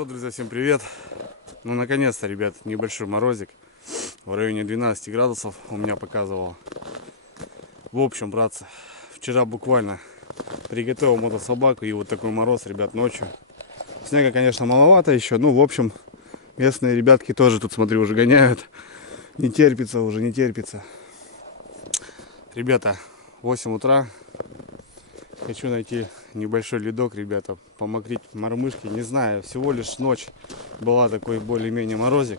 Что, друзья, всем привет! Ну, наконец-то, ребят, небольшой морозик в районе 12 градусов у меня показывал. В общем, братцы, вчера буквально приготовил мотособаку, и вот такой мороз, ребят, ночью. Снега, конечно, маловато еще, ну, в общем, местные ребятки тоже тут, смотрю, уже гоняют. Не терпится уже, не терпится. Ребята, 8 утра. Хочу найти небольшой ледок, ребята, помокрить мормышки. Не знаю, всего лишь ночь была такой более-менее морозик.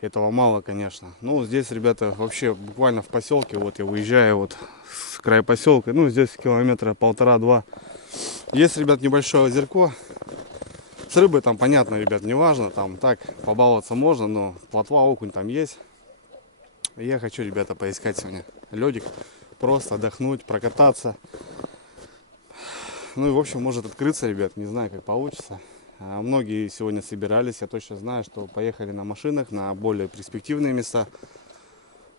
Этого мало, конечно. Ну, здесь, ребята, вообще буквально в поселке. Вот я выезжаю вот с края поселка. Ну, здесь километра 1,5-2. Есть, ребят, небольшое озерко. С рыбой там, понятно, ребят, не важно. Там так побаловаться можно, но плотва, окунь там есть. И я хочу, ребята, поискать сегодня ледик. Просто отдохнуть, прокататься. Ну и в общем может открыться, ребят, не знаю как получится. Многие сегодня собирались, я точно знаю, что поехали на машинах на более перспективные места.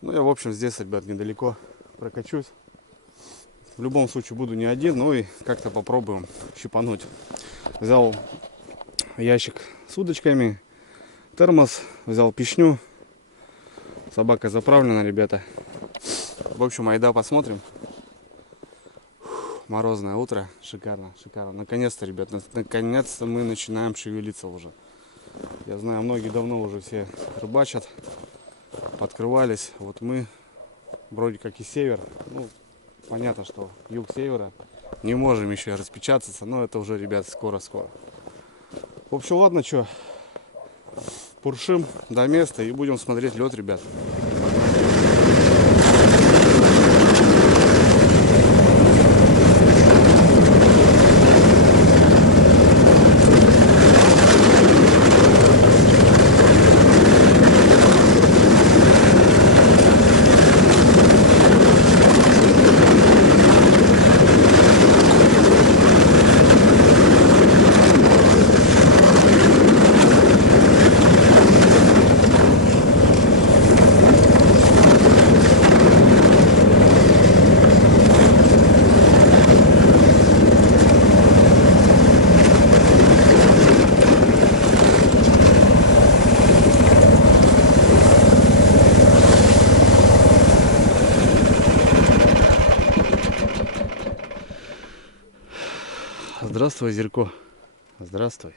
Ну я в общем здесь, ребят, недалеко прокачусь. В любом случае буду не один, ну и как-то попробуем щипануть. Взял ящик с удочками, термос, взял пищню. Собака заправлена, ребята. В общем, айда посмотрим. Морозное утро, шикарно, шикарно. Наконец-то, ребят, наконец-то мы начинаем шевелиться уже. Я знаю, многие давно уже все рыбачат, подкрывались. Вот мы вроде как и север. Ну, понятно, что юг севера. Не можем еще распечататься, но это уже, ребят, скоро-скоро. В общем, ладно, что, пуршим до места и будем смотреть лед, ребят. Здравствуй, озерко. Здравствуй.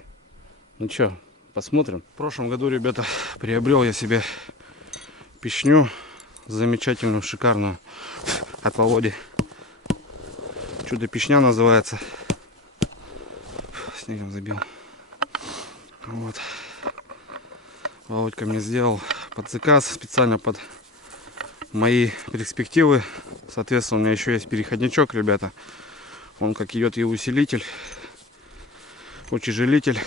Ну что, посмотрим. В прошлом году, ребята, приобрел я себе пищню замечательную, шикарную от Володи. Чудо пищня называется. Снегом забил. Вот. Володька мне сделал под заказ, специально под мои перспективы. Соответственно, у меня еще есть переходничок, ребята. Он как идет и усилитель, утяжелитель.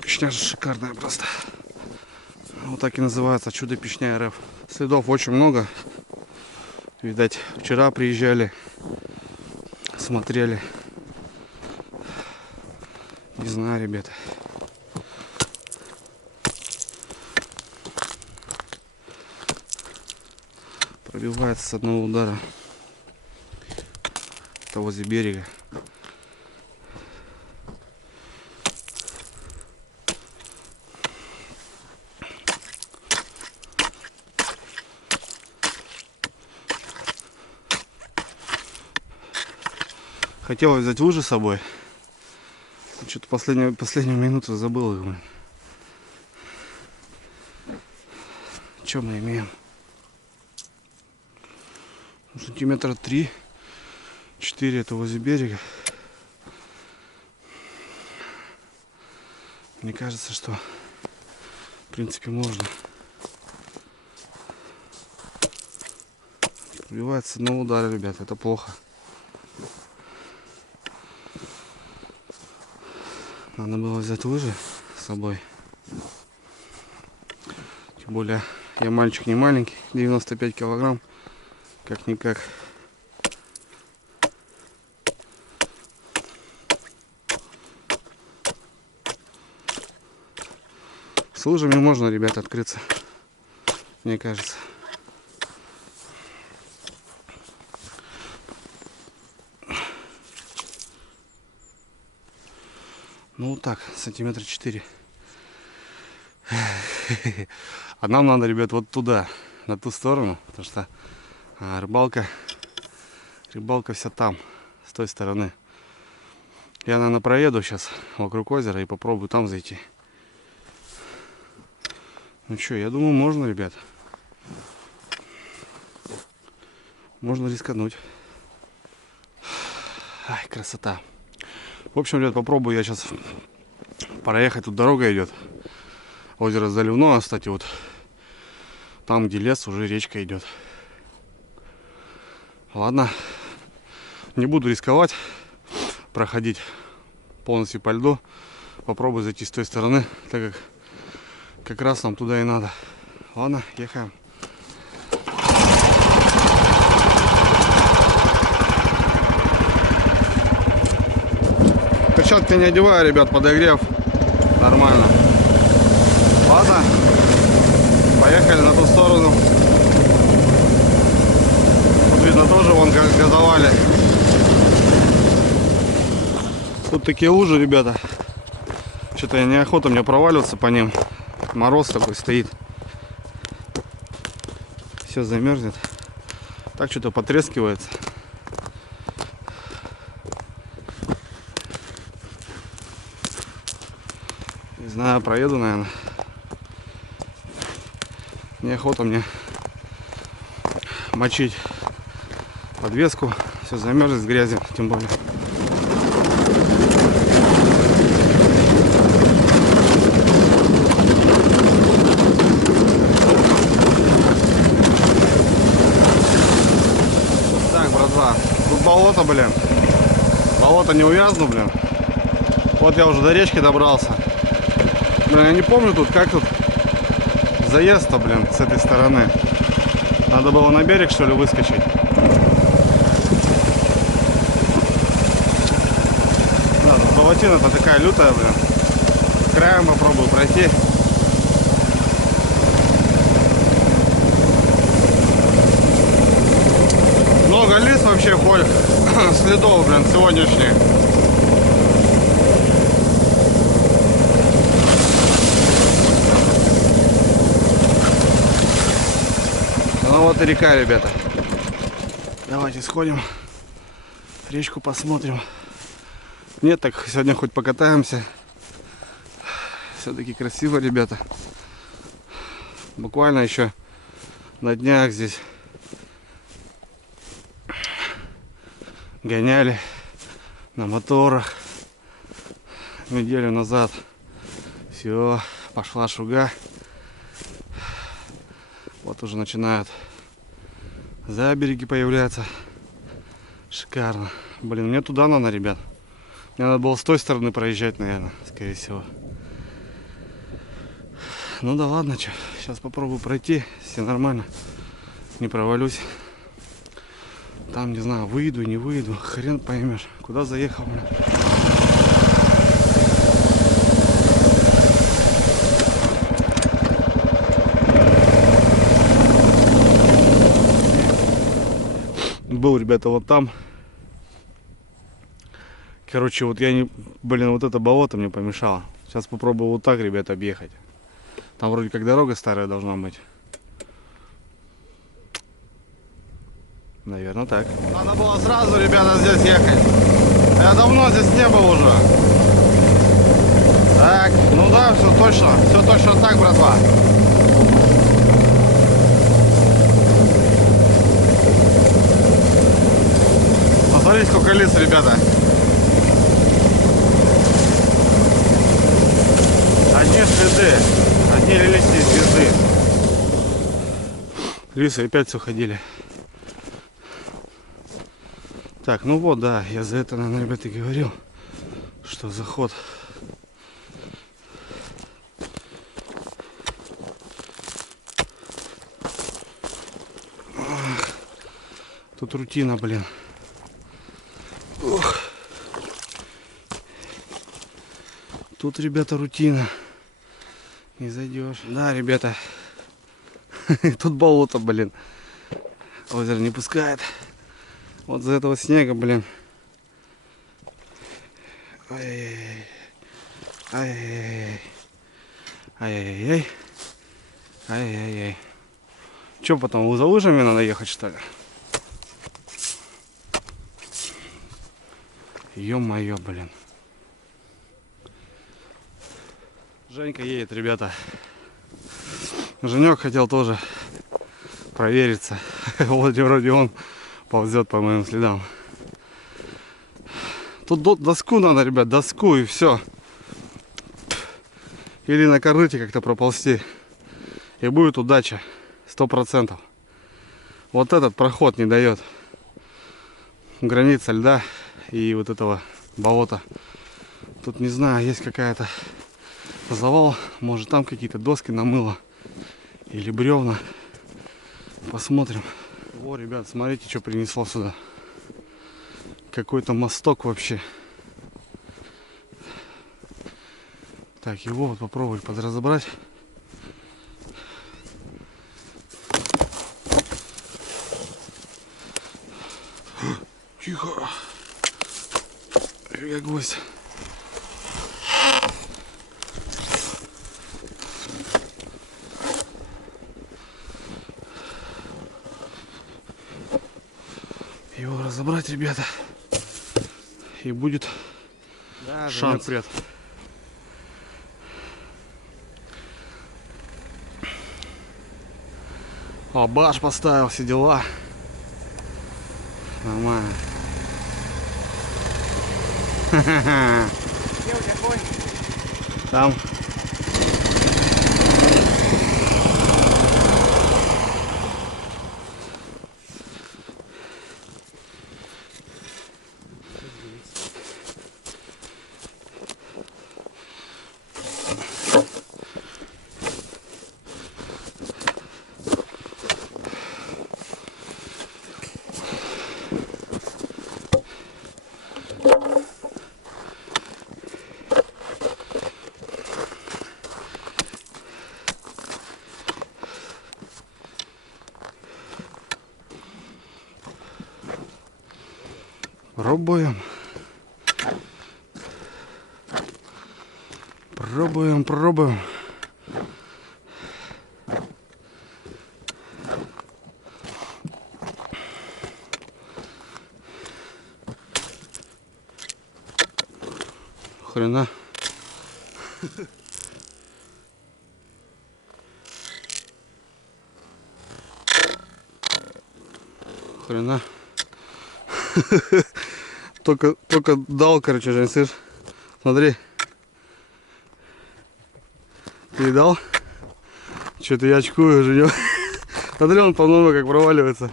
Пищня же шикарная просто. Вот так и называется, чудо пищня РФ. Следов очень много. Видать, вчера приезжали, смотрели. Не знаю, ребята. Пробивается с одного удара. Это возле берега. Хотел взять лыжи с собой. Что-то последнюю минуту забыл их. Что мы имеем? Сантиметра 3-4 это возле берега. Мне кажется, что в принципе можно. Пробивается с одного удара, ребят, это плохо. Надо было взять лыжи с собой. Тем более я мальчик не маленький, 95 килограмм, как-никак. С лыжами можно, ребят, открыться, мне кажется. Ну вот так, сантиметра 4. А нам надо, ребят, вот туда, на ту сторону, потому что рыбалка вся там, с той стороны. Я, наверное, проеду сейчас вокруг озера и попробую там зайти. Ну что, я думаю, можно, ребят. Можно рискануть. Ай, красота. В общем, ребят, попробую я сейчас проехать. Тут дорога идет. Озеро заливное, кстати, вот там, где лес, уже речка идет. Ладно. Не буду рисковать проходить полностью по льду. Попробую зайти с той стороны, так как раз нам туда и надо. Ладно, ехаем. Перчатки не одеваю, ребят, подогрев. Нормально. Ладно. Поехали на ту сторону. Тут видно тоже вон как газовали. Тут такие лужи, ребята. Что-то я неохота мне проваливаться по ним. Мороз такой стоит. Все замерзнет. Так что-то потрескивается. Не знаю, проеду, наверное. Неохота мне мочить подвеску. Все замерзнет с грязью, тем более. Так, братва, тут болото, блин. Болото не увязну, блин. Вот я уже до речки добрался. Блин, я не помню тут, как тут заезд-то, блин, с этой стороны. Надо было на берег, что ли, выскочить. Да, тут болотина-то такая лютая, блин. Краем попробую пройти. Много лис вообще ходит. Следов, блин, сегодняшних. Ну вот и река, ребята. Давайте сходим, речку посмотрим. Нет, так сегодня хоть покатаемся. Все-таки красиво, ребята. Буквально еще на днях здесь гоняли на моторах. Неделю назад. Все, пошла шуга. Вот уже начинают забереги появляться. Шикарно. Блин, мне туда надо, ребят. Мне надо было с той стороны проезжать, наверное, скорее всего. Ну да ладно, что. Сейчас попробую пройти. Все нормально. Не провалюсь. Там, не знаю, выйду, не выйду. Хрен поймешь. Куда заехал, блин. Был, ребята, вот там. Короче, вот я не... Блин, вот это болото мне помешало. Сейчас попробую вот так, ребята, объехать. Там вроде как дорога старая должна быть. Наверное, так. Надо было сразу, ребята, здесь ехать. Я давно здесь не был уже. Так, ну да, все точно так, братва. Посмотрите, сколько лис, ребята. звезды. Одни листья звезды. Лисы опять все ходили. Так, ну вот, да, я за это, наверное, ребята, и говорил, что заход. Тут рутина, блин. Ох. Тут, ребята, рутина. Не зайдешь. Да, ребята. Тут болото, блин. Озеро не пускает. Вот за этого снега, блин. Ай-яй-яй. Ай-яй-яй. Ай-яй-яй. Ай-яй-яй. Че потом, за лыжами надо ехать, что ли? Ё-моё, блин. Женька едет, ребята. Женек хотел тоже провериться. Вот вроде он ползет по моим следам. Тут доску надо, ребят, доску и все. Или на корыте как-то проползти. И будет удача. 100%. Вот этот проход не дает. Граница льда и вот этого болота. Тут, не знаю, есть какая-то завал. Может, там какие-то доски намыло. Или бревна. Посмотрим. О, ребят, смотрите, что принесло сюда. Какой-то мосток вообще. Так, его вот попробовать подразобрать. Тихо. Фига гвоздь. Его разобрать, ребята. И будет шанс. Привет. О, баш поставил, все дела. Нормально. Где у тебя конь? Там. Пробуем. Пробуем. Хрена. Хрена. Только дал, короче, Жень, слышь. Смотри. Ты дал? Что-то я очкую, Женек. Смотри, он по-моему как проваливается.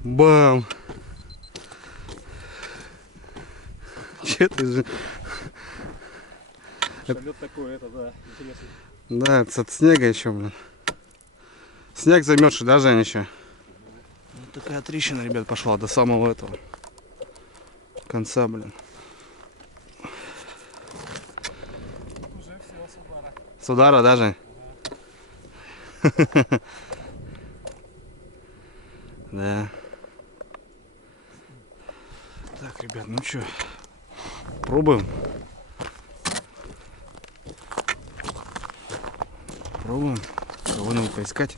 Бам! Че ты же? Лед такой, это, да, интересно. Да, это от снега еще, блин. Снег замерзший, да, Жень, еще? Вот такая трещина, ребят, пошла до самого этого конца, блин. Уже все, с удара. С удара, да, Жень? Ага. Да. Так, ребят, ну что, пробуем. Пробуем кого-нибудь поискать.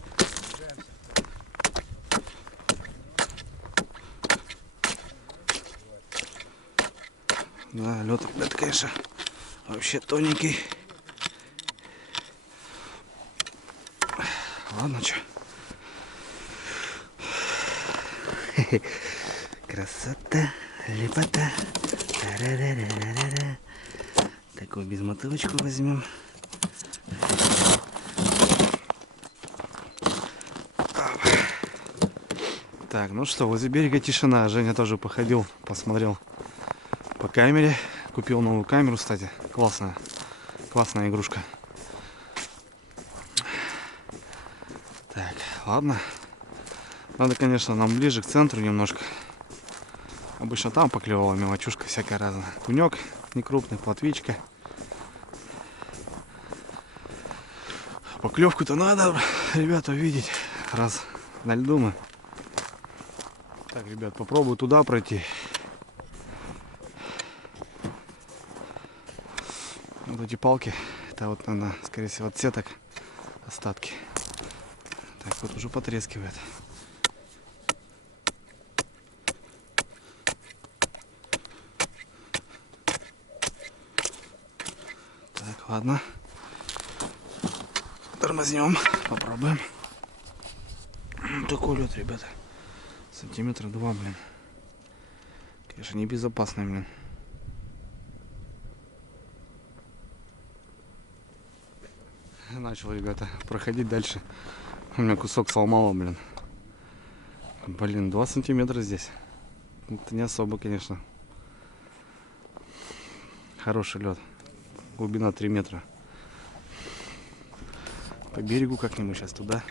Да, лед, ребят, конечно, вообще тоненький. Ладно, что. Красота, лепота. Так такую безмотылочку возьмем. Так, ну что, возле берега тишина. Женя тоже походил, посмотрел по камере. Купил новую камеру, кстати. Классная. Классная игрушка. Так, ладно. Надо, конечно, нам ближе к центру немножко. Обычно там поклевала мелочушка всякая разная. Кунек некрупный, плотвичка. Поклевку-то надо, ребята, увидеть. Раз на льду мы. Так, ребят, попробую туда пройти. Вот эти палки, это вот, наверное, скорее всего, от сеток остатки. Так, вот уже потрескивает. Так, ладно. Тормознем, попробуем. Такой лед, ребята. Сантиметра 2, блин. Конечно, небезопасный, блин. Начал, ребята, проходить дальше. У меня кусок сломало, блин. Блин, 2 сантиметра здесь. Это не особо, конечно. Хороший лед. Глубина 3 метра. По берегу как-нибудь сейчас туда.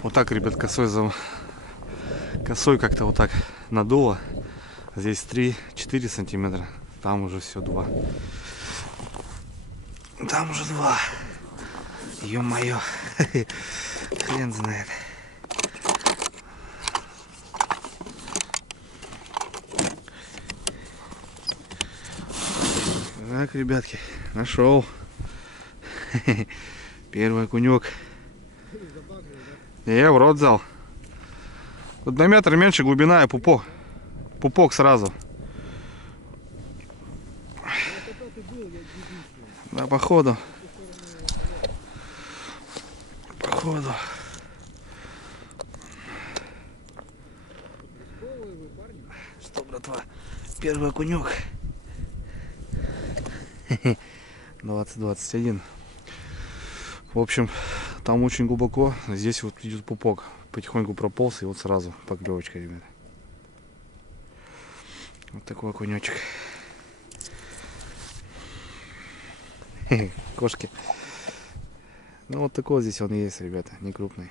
Вот так, ребят, косой как-то вот так надуло. Здесь 3-4 сантиметра. Там уже все 2. Там уже 2. Ё-моё. Хрен знает. Так, ребятки, нашел. Первый окунек. Я в рот взял. Тут на метр меньше глубина и пупок. Пупок сразу. Да, походу. Походу. Что, братва? Первый окунек. 20-21. В общем, там очень глубоко. Здесь вот идет пупок. Потихоньку прополз, и вот сразу поклевочка, ребят. Вот такой окунечек. Кошки. Ну вот такой здесь он есть, ребята, не крупный.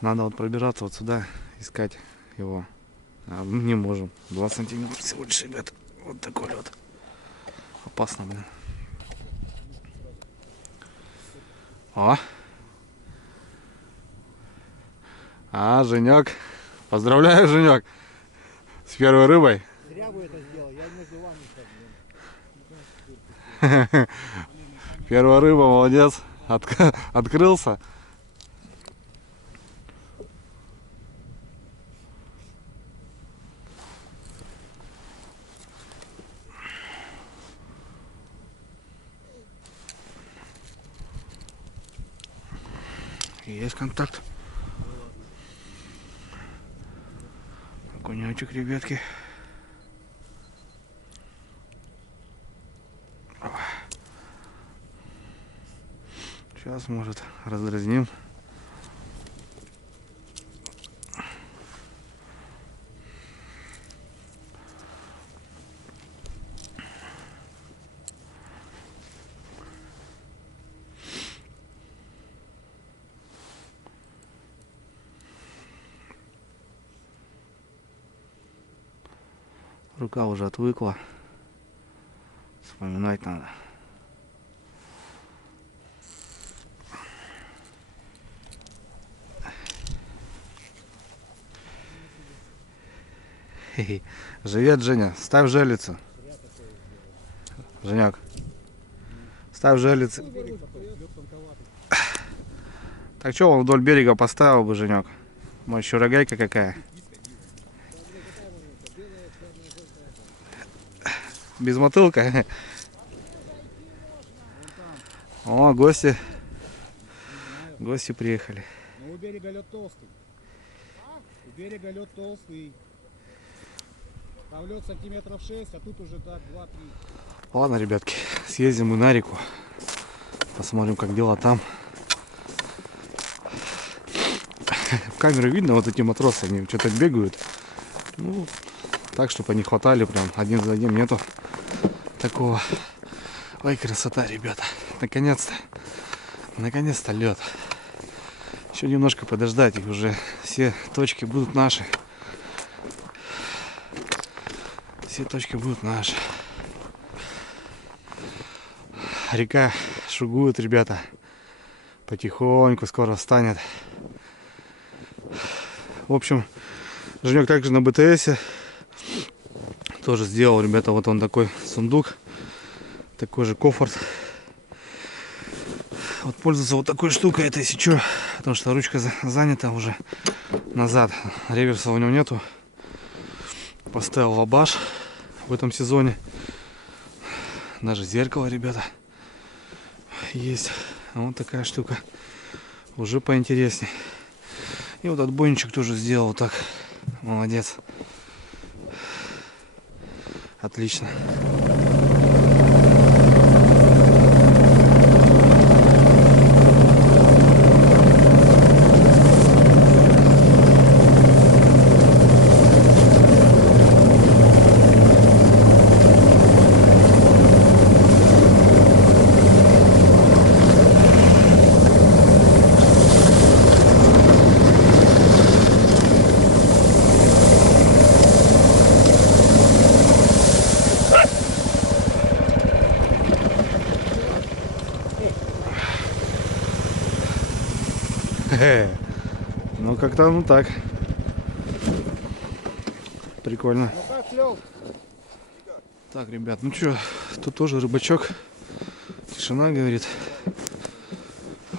Надо вот пробираться вот сюда, искать его. А мы не можем. 2 сантиметра всего лишь, ребят. Вот такой лед. Опасно, блин. О! Женек. Поздравляю, Женек. С первой рыбой. Зря бы это сделал, я между вами сейчас. Первая рыба, молодец. Открылся. Есть контакт. Окунечек, ребятки. Сейчас, может, раздразним. Рука уже отвыкла. Вспоминать надо. Живет Женя. Ставь желицу. Женек. Ставь желицу. Так что он вдоль берега поставил бы, Женек? Может, еще рогайка какая? Без мотылка. О, гости Гости приехали. Но у берега лед толстый. У берега лед толстый. Там лед сантиметров 6, а тут уже так 2-3. Ладно, ребятки, съездим мы на реку. Посмотрим, как дела там. В камеру видно, вот эти матросы, они что-то бегают. Ну, так, чтобы они хватали прям один за одним, нету такого. Ой, красота, ребята. Наконец-то. Наконец-то лед. Еще немножко подождать, их уже все точки будут наши. Все точки будут наши. Река шугует, ребята. Потихоньку скоро встанет. В общем, Женек также на БТСе тоже сделал, ребята, вот он такой сундук, такой же комфорт. Вот пользоваться вот такой штукой, это если что, потому что ручка занята уже назад, реверса у него нету. Поставил лабаш в этом сезоне, даже зеркало, ребята, есть. Вот такая штука, уже поинтереснее. И вот отбойничек тоже сделал так. Молодец. Отлично. Ну как-то ну так. Прикольно. Ну как, Лёв? Так, ребят, ну что, тут тоже рыбачок. Тишина, говорит.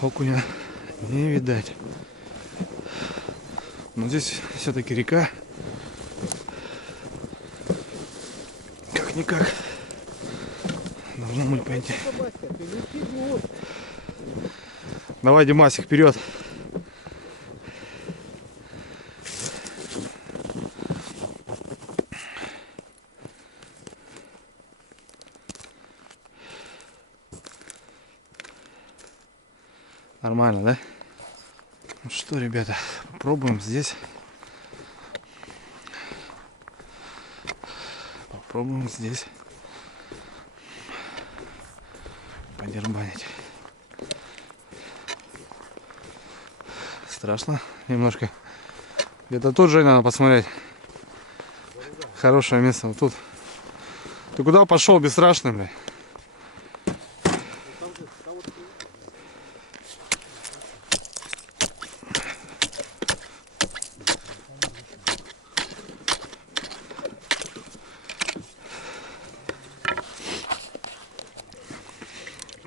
Окуня не видать. Но здесь все-таки река. Как-никак. Должно быть пойти. Давай, Димасик, вперед. Нормально, да? Ну что, ребята, попробуем здесь. Попробуем здесь подербанить. Страшно немножко. Где-то тут же надо посмотреть. Хорошее место вот тут. Ты куда пошел, бесстрашный, блядь?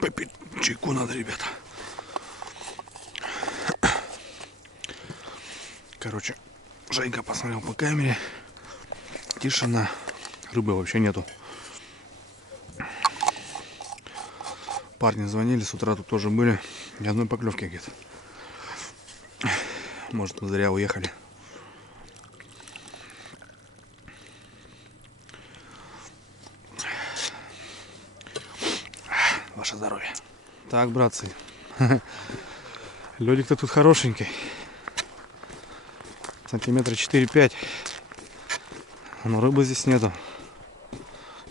Попить чайку надо, ребята. Короче, Женька посмотрел по камере. Тишина. Рыбы вообще нету. Парни звонили, с утра тут тоже были. Ни одной поклевки где-то. Может, мы зря уехали. Ваше здоровье. Так, братцы. Лёдик-то тут хорошенький. Сантиметра 4-5. Но рыбы здесь нету.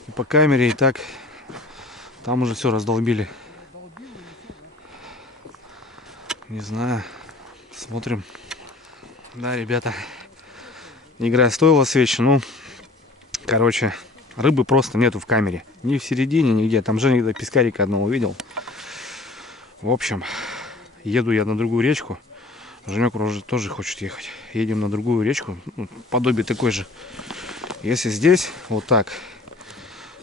И по камере, и так. Там уже все раздолбили. Не знаю. Смотрим. Да, ребята. Игра стоила свечи. Ну, короче, рыбы просто нету в камере. Ни в середине, нигде. Там же где-то пескарика одного увидел. В общем, еду я на другую речку. Женек уже тоже хочет ехать. Едем на другую речку. Ну, подобие такой же. Если здесь вот так,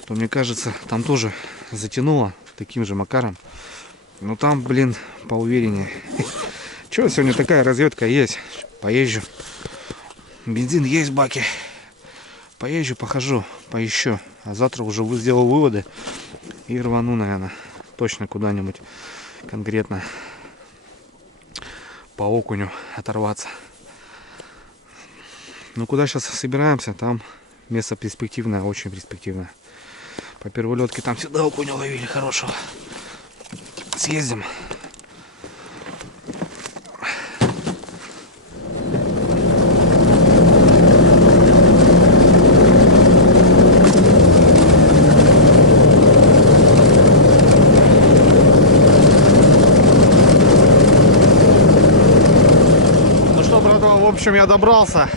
то мне кажется, там тоже затянуло таким же макаром. Но там, блин, поувереннее. Че, сегодня такая разведка есть. Поезжу. Бензин есть в баке. Поезжу, похожу, поищу. А завтра уже сделаю выводы и рвану, наверное, точно куда-нибудь конкретно. по окуню оторваться. Ну куда сейчас собираемся? Там место перспективное, очень перспективное. По перволетке там всегда окуня ловили хорошего. Съездим. Ну что, братва, в общем, я добрался.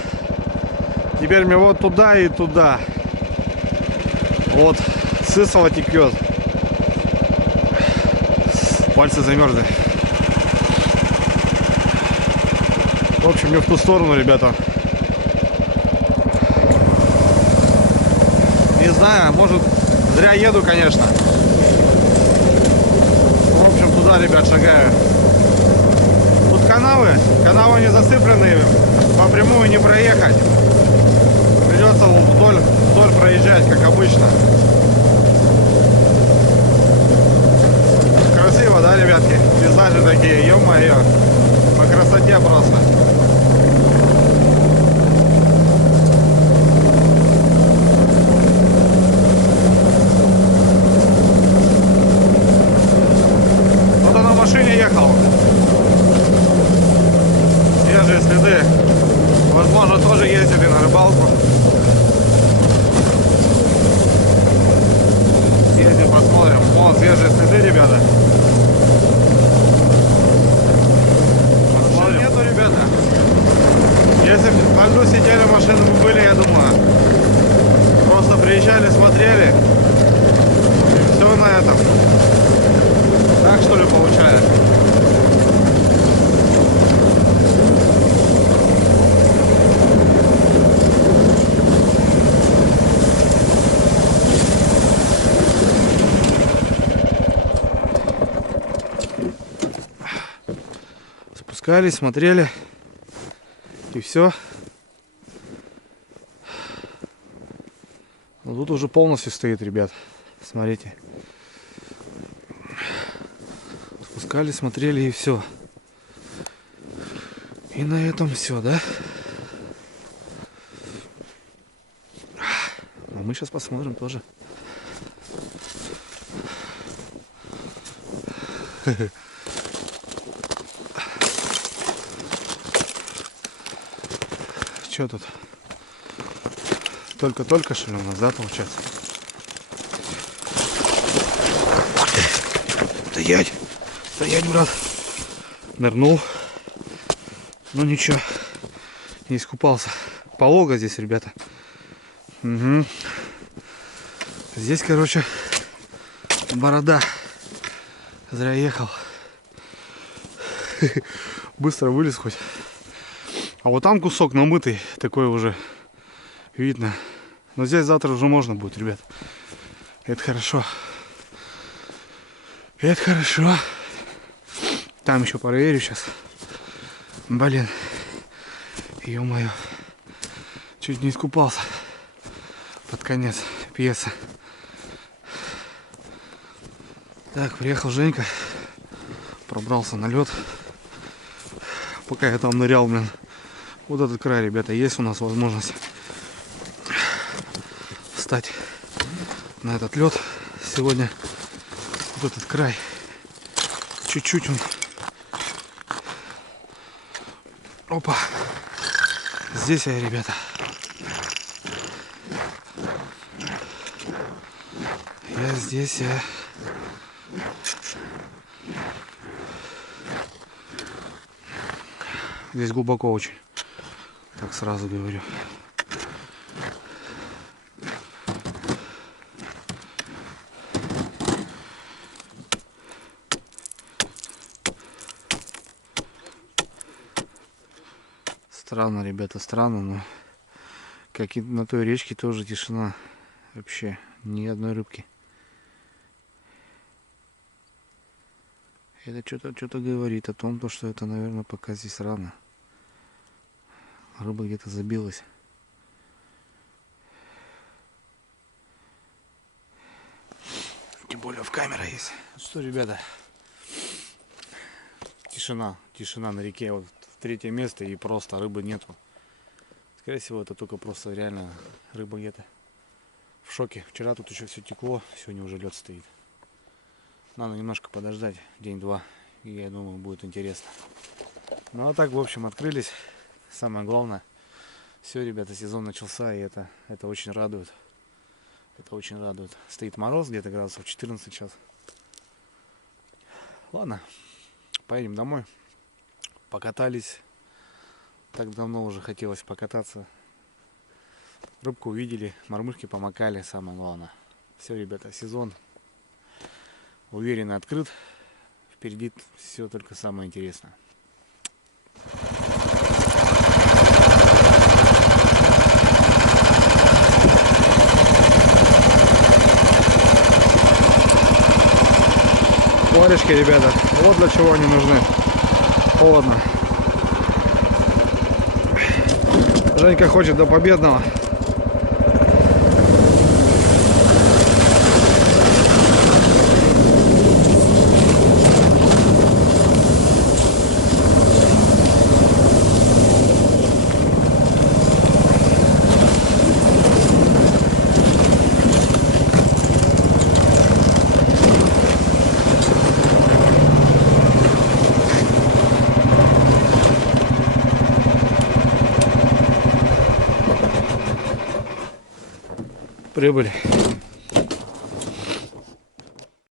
Теперь мне вот туда и туда. Вот, Сысово текет. Пальцы замерзли. В общем, мне в ту сторону, ребята. Не знаю, может, зря еду, конечно. В общем, туда, ребят, шагаю. Тут канавы не засыпленные, по прямую не проехать. Придется вдоль проезжать, как обычно. Красиво, да, ребятки? Пейзажи такие, ё-моё. По красоте просто. Вот он на машине ехал. Свежие следы. Возможно, тоже ездили на рыбалку. Съездим, посмотрим. Вон свежие следы, ребята. Посмотрим. Нету, ребята. Если бы в льду сидели, машины бы были, я думаю. Просто приезжали, смотрели. И все на этом. Так что ли получали? Спускались, смотрели. И все. Но тут уже полностью стоит, ребят. Смотрите. Спускались, смотрели и все. И на этом все, да? А мы сейчас посмотрим тоже. Что тут? Только что ли у нас, да, получается? Стоять! Стоять, брат! Нырнул. Ну ничего. Не искупался. Полого здесь, ребята. Угу. Здесь, короче, борода. Зря ехал. Быстро вылез хоть. А вот там кусок намытый, такой уже видно. Но здесь завтра уже можно будет, ребят. Это хорошо. Это хорошо. Там еще проверю сейчас. Блин. Ё-моё. Чуть не искупался. Под конец пьесы. Так, приехал Женька. Пробрался на лед. Пока я там нырял, блин. Вот этот край, ребята, есть у нас возможность встать на этот лед сегодня. Вот этот край. Чуть-чуть он. Опа. Здесь я, ребята. Я здесь, я. Здесь глубоко очень. Так сразу говорю. Странно, ребята, странно, но как и на той речке тоже тишина. Вообще ни одной рыбки. Это что-то говорит о том, что это, наверное, пока здесь рано. Рыба где-то забилась. Тем более в камера есть. Что, ребята, тишина. Тишина на реке. Вот в 3-е место и просто рыбы нету. Скорее всего, это только просто реально рыба где-то. В шоке. Вчера тут еще все текло, сегодня уже лед стоит. Надо немножко подождать, день-два, и я думаю, будет интересно. Ну а так, в общем, открылись. Самое главное, все, ребята, сезон начался, и это очень радует. Это очень радует. Стоит мороз, где-то градусов 14 сейчас. Ладно, поедем домой. Покатались. Так давно уже хотелось покататься. Рыбку увидели, мормышки помакали, самое главное. Все, ребята, сезон уверенно открыт. Впереди все только самое интересное. Варежки, ребята, вот для чего они нужны. Холодно. Женька хочет до победного. Прибыли.